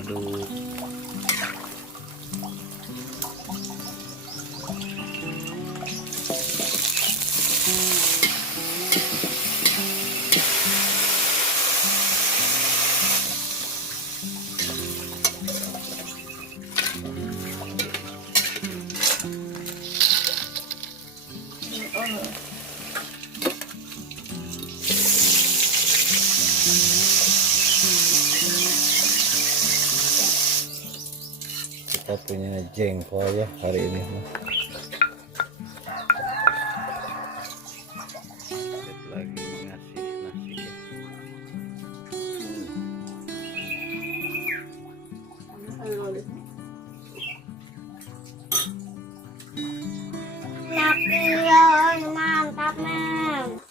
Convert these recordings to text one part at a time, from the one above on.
aduk. Kita punya jengkol ya hari ini mah. Lagi ngasih nasi ya. Napion, mantap men.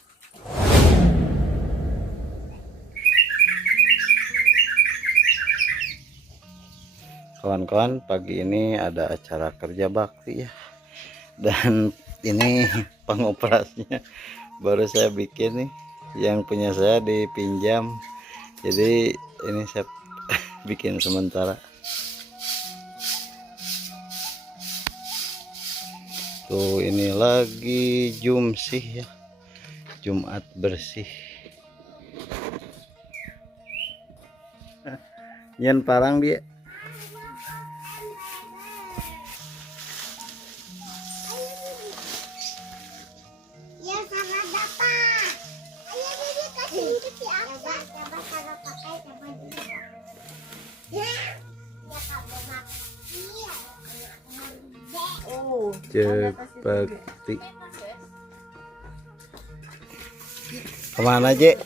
Kawan-kawan, pagi ini ada acara kerja bakti ya, dan ini pengoperasinya baru saya bikin nih, yang punya saya dipinjam, jadi ini saya bikin sementara. Tuh ini lagi jumsih ya, Jumat bersih. Nyen parang dia. Ya sama dapat. Ayo Dede kasih hidup si Aksa. Coba kalau pakai coba dulu. Ya. Ya kamu mati. Oh. Cepeti. Kemana Je?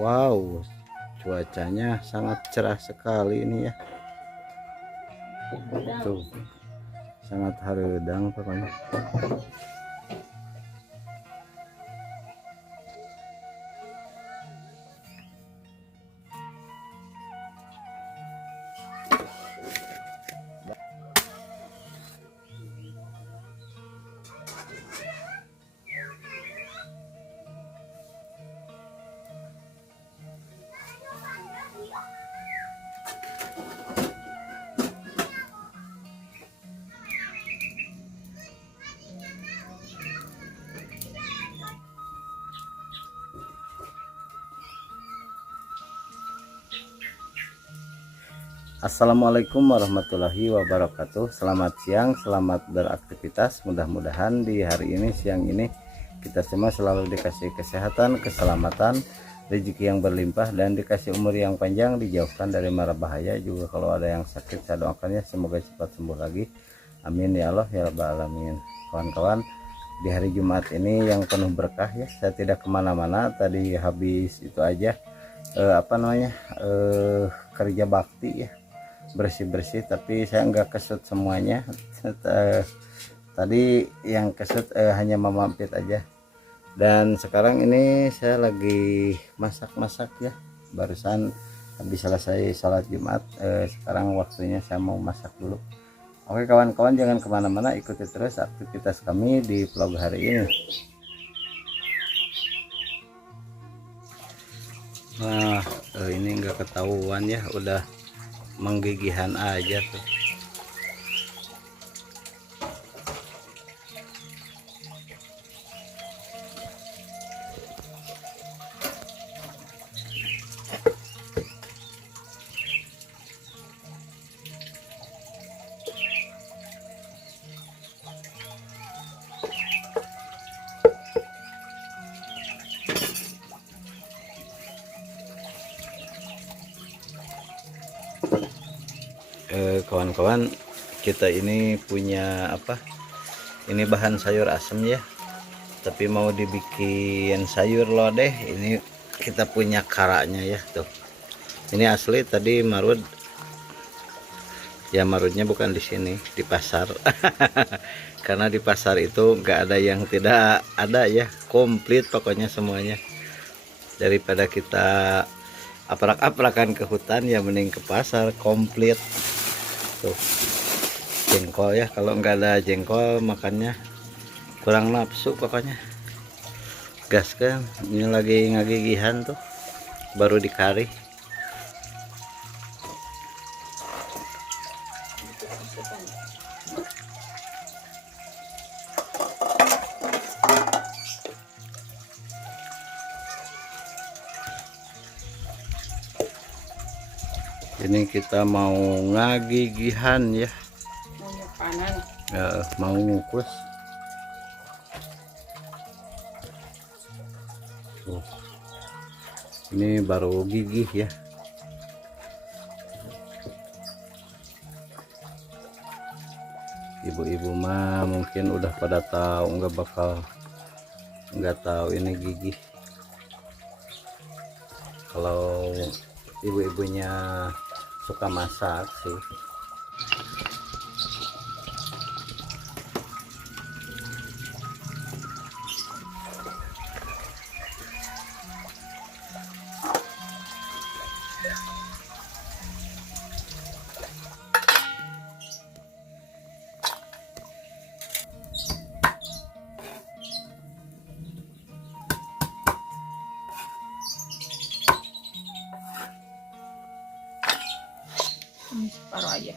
Wow, cuacanya sangat cerah sekali ini ya. Tuh, sangat hareudang pokoknya. Assalamualaikum warahmatullahi wabarakatuh. Selamat siang, selamat beraktivitas. Mudah-mudahan di hari ini, siang ini, kita semua selalu dikasih kesehatan, keselamatan, rezeki yang berlimpah, dan dikasih umur yang panjang, dijauhkan dari mara bahaya. Juga kalau ada yang sakit, saya doakannya semoga cepat sembuh lagi. Amin ya Allah ya Rabbal alamin. Kawan-kawan, di hari Jumat ini yang penuh berkah ya, saya tidak kemana-mana. Tadi habis itu aja kerja bakti ya, bersih-bersih, tapi saya nggak kesut semuanya. Tadi yang kesut hanya memampit aja, Dan sekarang ini saya lagi masak-masak ya, barusan habis selesai sholat Jumat. Sekarang waktunya saya mau masak dulu. Oke kawan-kawan, jangan kemana-mana, ikuti terus aktivitas kami di vlog hari ini. Nah, ini enggak ketahuan ya, udah menggigihan aja tuh. Kawan-kawan, kita ini punya apa, ini bahan sayur asem ya, tapi mau dibikin sayur lodeh. Ini kita punya karanya ya tuh, ini asli tadi marud ya, marudnya bukan di sini, di pasar. Karena di pasar itu nggak ada yang tidak ada ya, komplit pokoknya semuanya. Daripada kita aprak-aprakan ke hutan ya, mending ke pasar komplit. Tuh jengkol ya, kalau nggak ada jengkol makannya kurang nafsu pokoknya. Gas kan, ini lagi ngagigihan tuh, baru dikari. Ini kita mau ngagigihan ya, mau ngukus. Tuh. Ini baru gigih ya. Ibu-ibu mah mungkin udah pada tahu, nggak tahu ini gigih. Kalau ibu-ibunya suka masak sih. Ini separuh aja.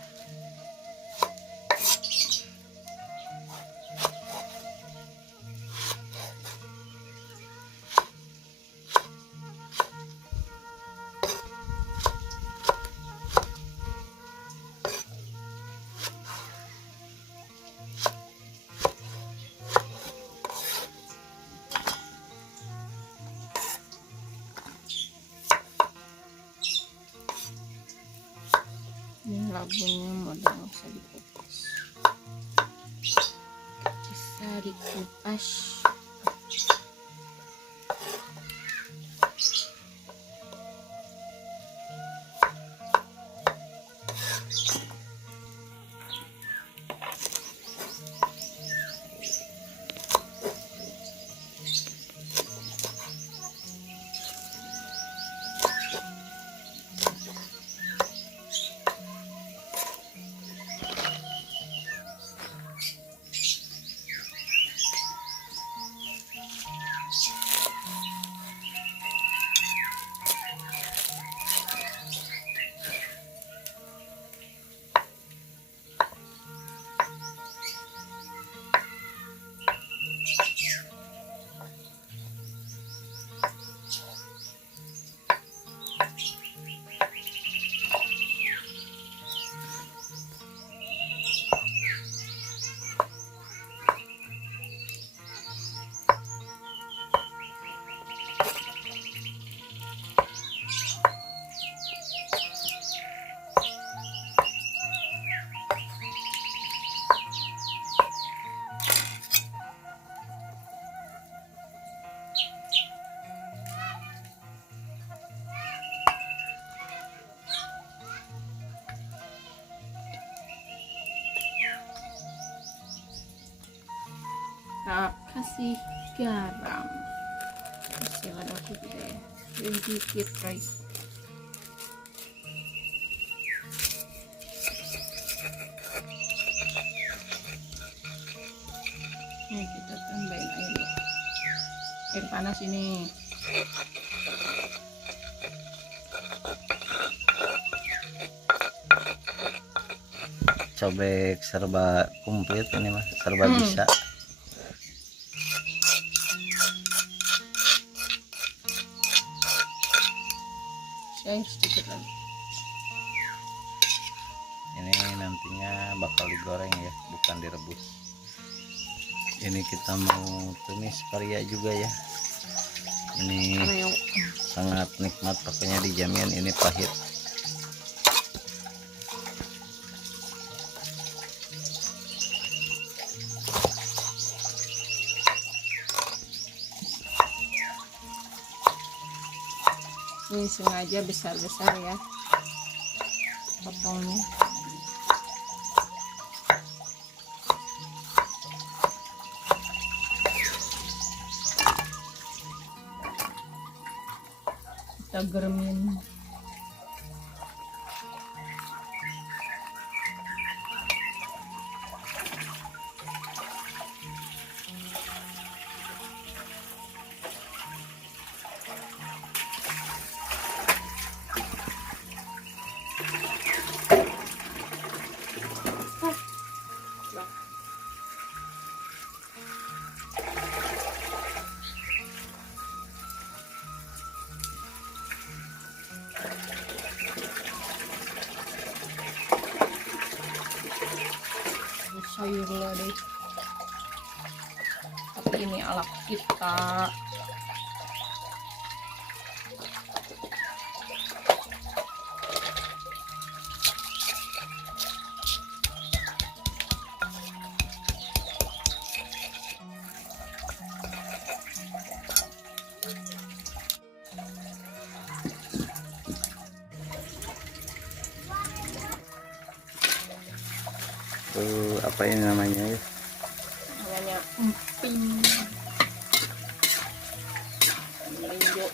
Ini labunya modal bisa dikupas, bisa dikupas. Kita kasih garam. Padahal gitu ya. Yang dikit guys. Ini kita tambahin air panas ini. Cobek serba komplit ini mah, serba bisa. Saya sedikit lagi. Ini nantinya bakal digoreng ya, bukan direbus. Ini kita mau tumis paria juga ya. Ini Kareo. sangat nikmat, pokoknya dijamin ini pahit. Ini sengaja besar-besar ya potongnya. Kita geremin. Sayur lodeh, tapi ini ala kita. Apa ini namanya ya? Namanya emping melinjo.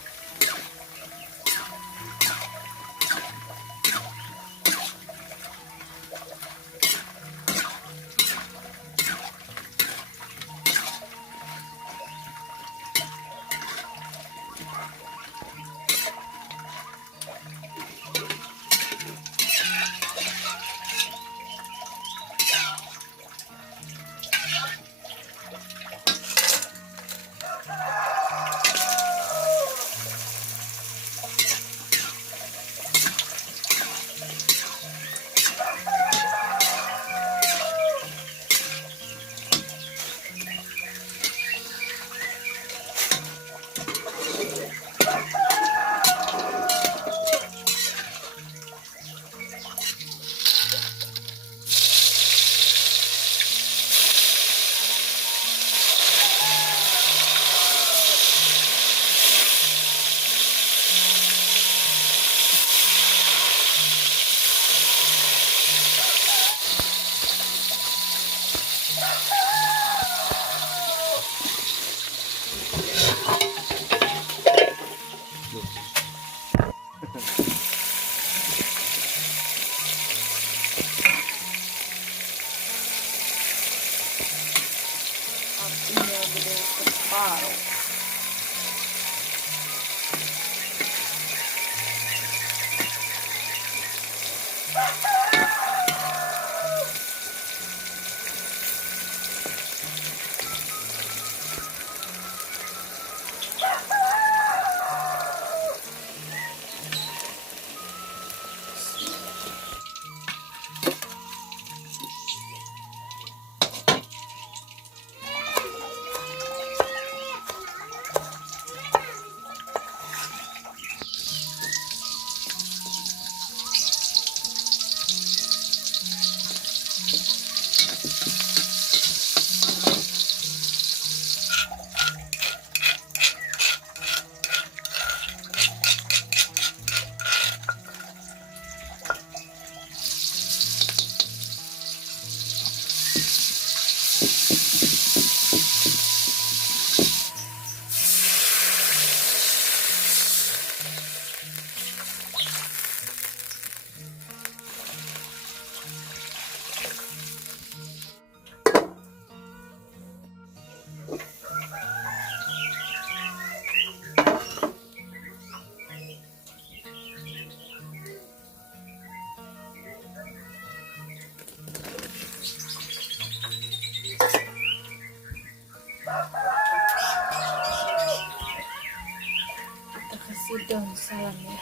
daun salamnya.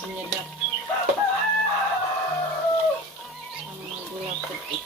Penyedap sama gula putih.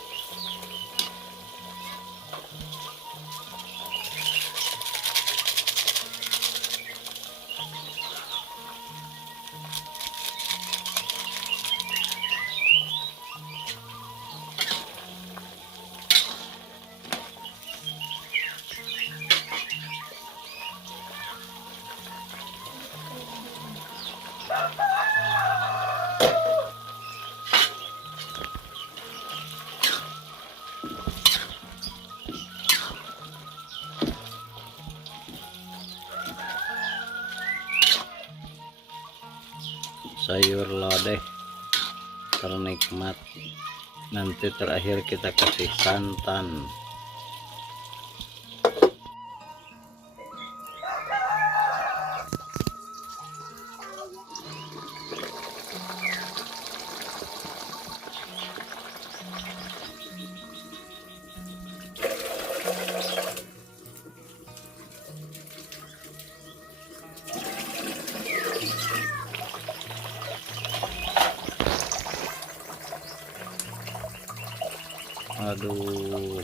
Sayur lodeh ternikmat. Nanti terakhir kita kasih santan. Aduh,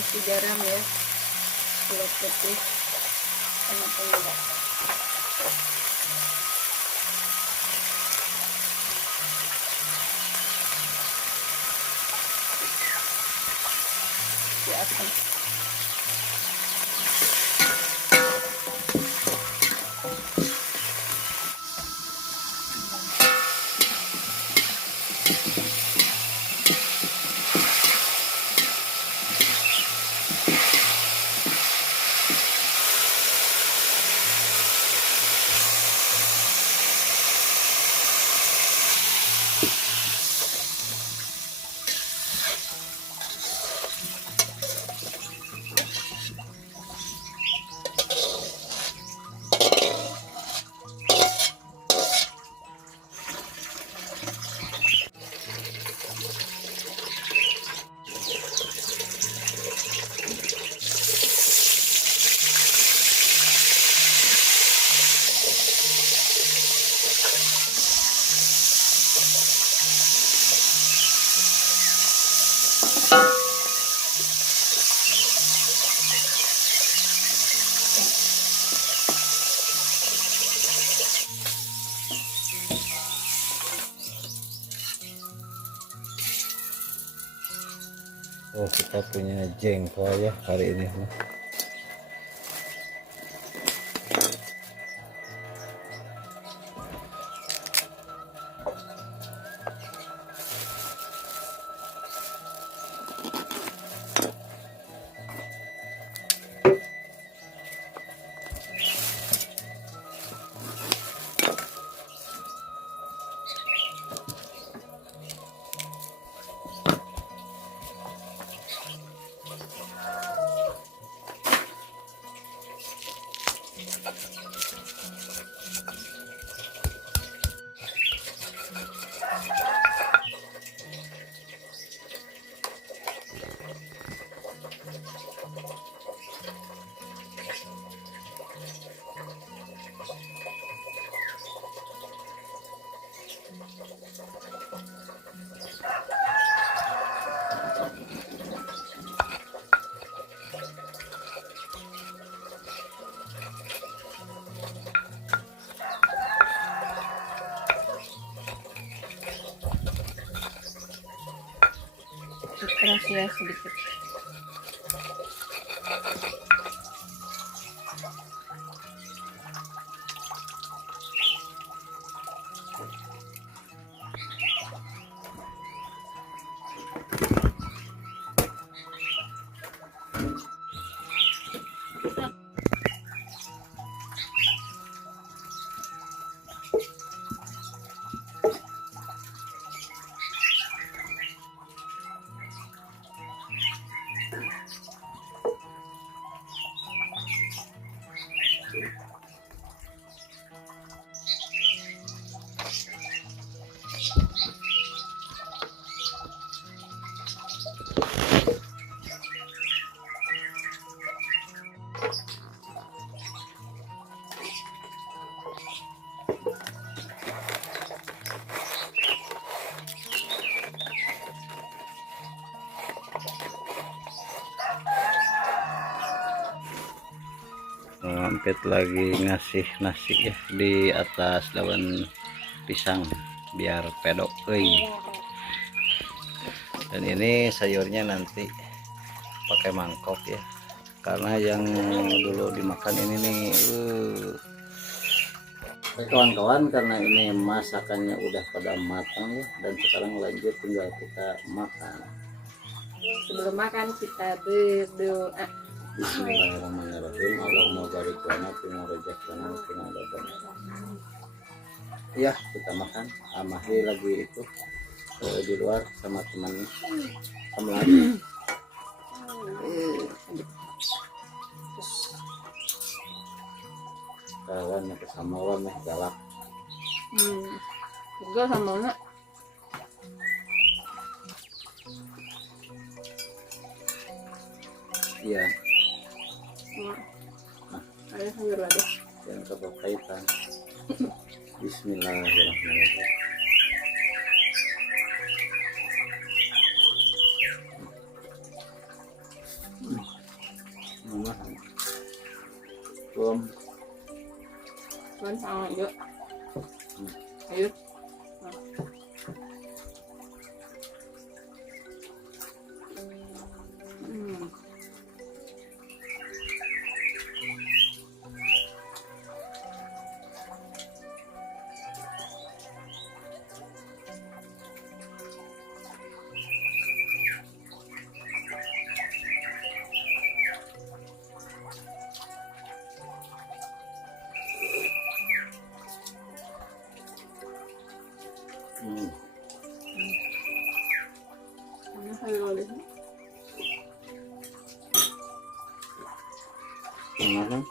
Kasih garam ya, gula putih sama penyedap. Di asam. oh kita punya jengkol ya hari ini. Keras ya sedikit. Mampet lagi ngasih nasi ya di atas daun pisang biar pedok euy. Dan ini sayurnya nanti pakai mangkok ya, karena yang dulu dimakan ini nih kawan-kawan, karena ini masakannya udah pada matang ya, dan sekarang lanjut tinggal kita makan. Sebelum makan kita berdoa. Bismillahirrahmanirrahim. Allahumma barik lana fima razaqtana wa qina adzabannar. Ya, kita makan. Mahdi lagi itu di luar sama temannya. Kamu lagi. Kawan sama wan galak. Juga sama nak. Iya. Ayo sayur lagi. Yang keberkaitan. Bismillahirrahmanirrahim. Belum. Kan sama aja. Ayo. Sayur lagi. Gimana?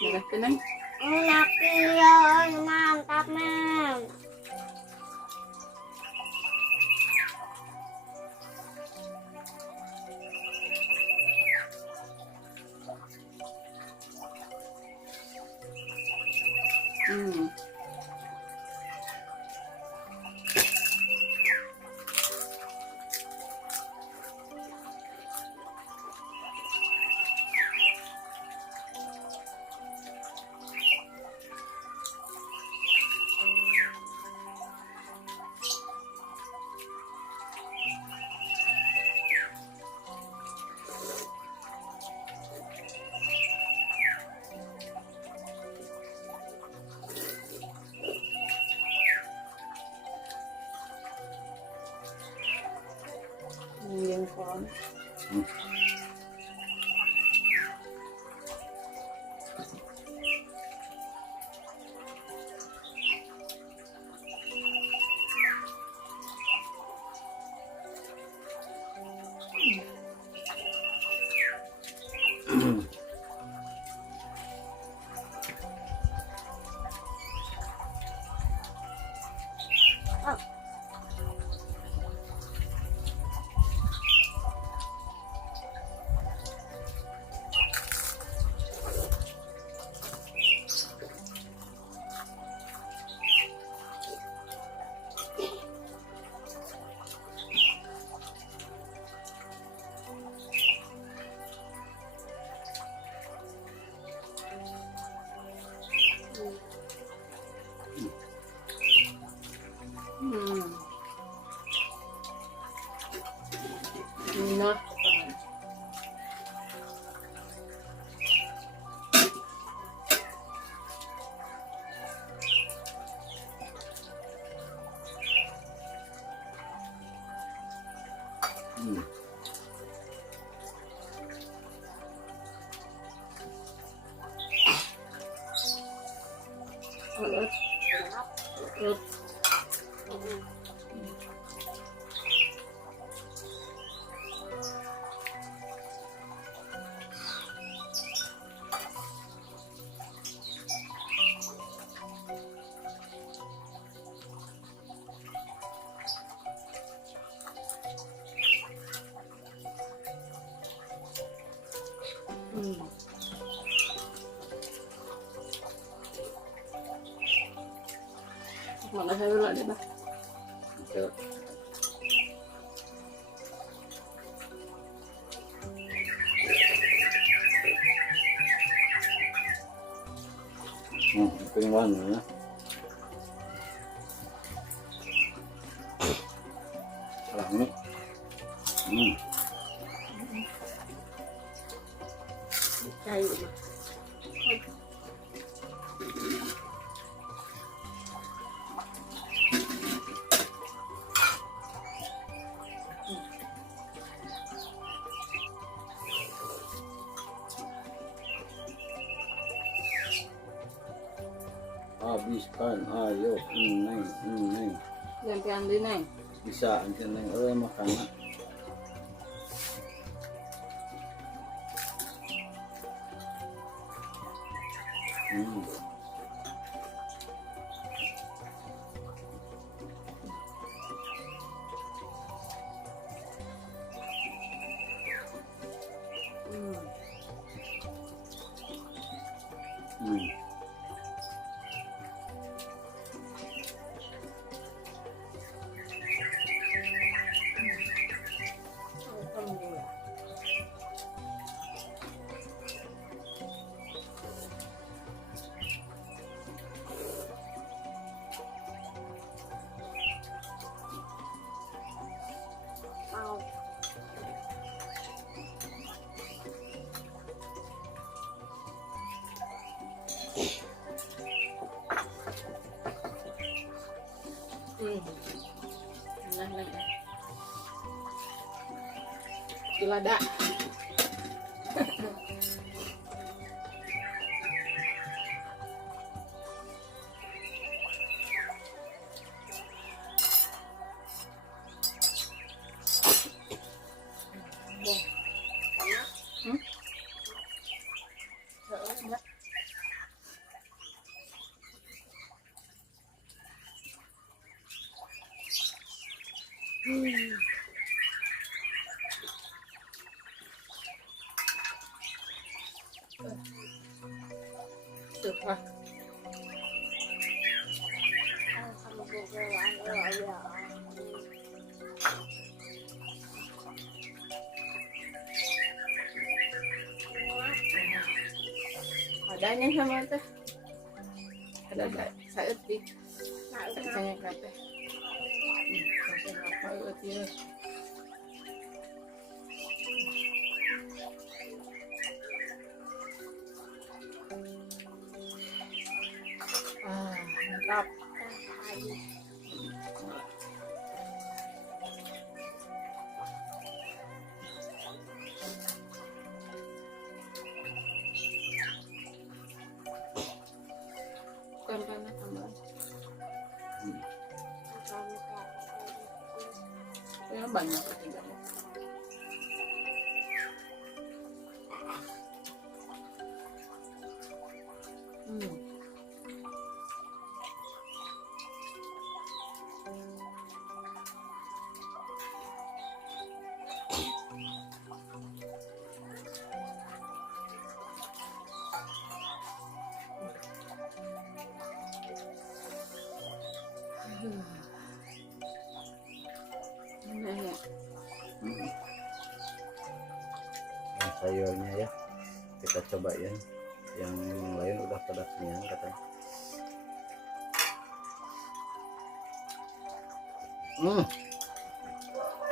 Udah tenang. Enak ya, mantap men. Jengkol. Urut. Urut. Mana saya dulu ada bah. Oke. Penguan ya. Salah nih. Kayu bah. Habiskan, ayo, neng. Ganti Andi neng. Bisa anjir neng, makanan. Alhamdulillah. Mau. Nah. Lada. Tuh, wah. Sama gua. Adanya sama teh. Ada saya di saya kata. Saya apa itu? Mantap. Bukan karena tambahan. Ya banyak ketinggalan. Yang sayurnya ya kita coba ya, yang lain udah pada kenyang katanya.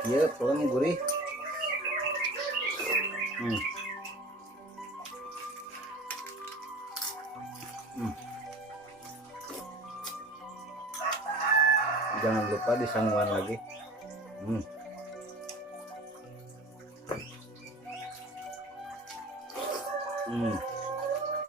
Iya pulang gurih. Jangan lupa disangguan lagi.